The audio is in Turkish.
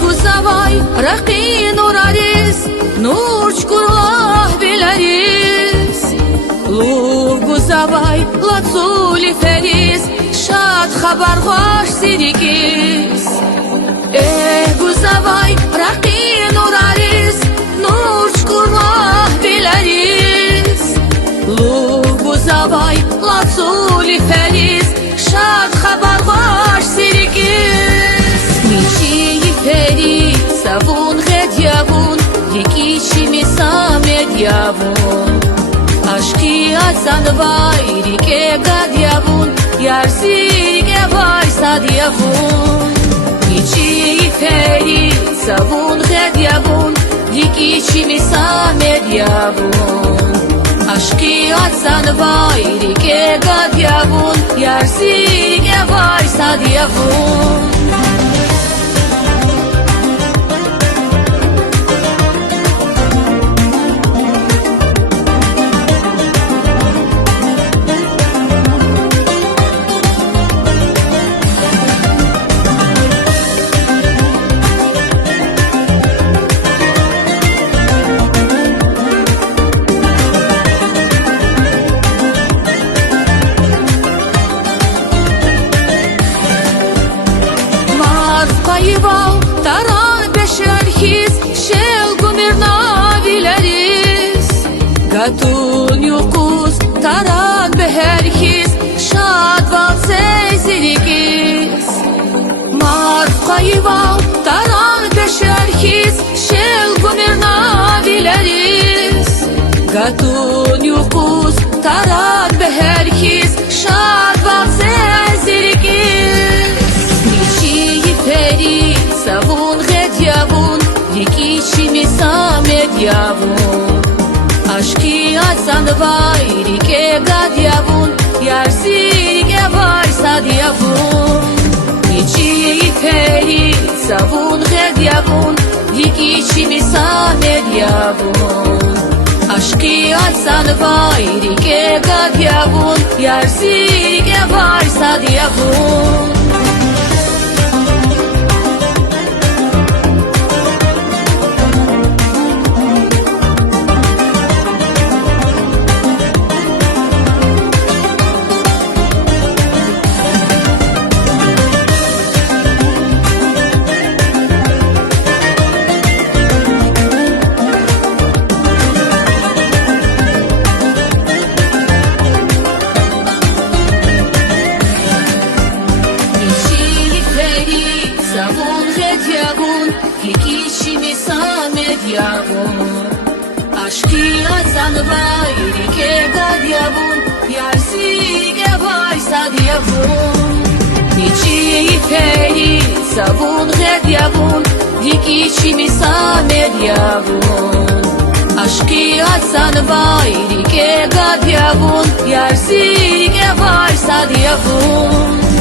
Guzavay raqin urariz nur çkurlah bileriz Lu guzavay latsuli feliz şad xabar xoş sirikiz Guzavay raqin urariz nur çkurlah bileriz Lu guzavay latsuli feliz şad xabar xoş sirikiz Peri savun ghedyavun Yekichimi samedyavun Aşki azanvay rike gadyavun Yarsi rike vay sadyavun Niçi peri savun ghedyavun Yekichimi samedyavun Aşki azanvay rike gadyavun Yarsi rike vay sadyavun Payıval taran beşerhiz şel gumirna vileriz Gatun yukuz taran beherhiz şad val sezilikiz Marf payıval taran beşerhiz şel gumirna vileriz Gatun yukuz taran beherhiz şad val sezilikiz Peri savun ghedyavun Yekichimi samedyavun Aşki azanvay rike gadyavun Yarsi rike vay sadyavun Niçi peri savun ghedyavun Yekichimi samedyavun Aşki azanvay rike gadyavun Yarsi rike vay sadyavun Yekichimi samedyavun Aşki azanvay rike gadyavun Yarsi rike vay sadyavun Niçi peri savun ghedyavun Yekichimi samedyavun Aşki azanvay rike gadyavun Yarsi rike vay sadyavun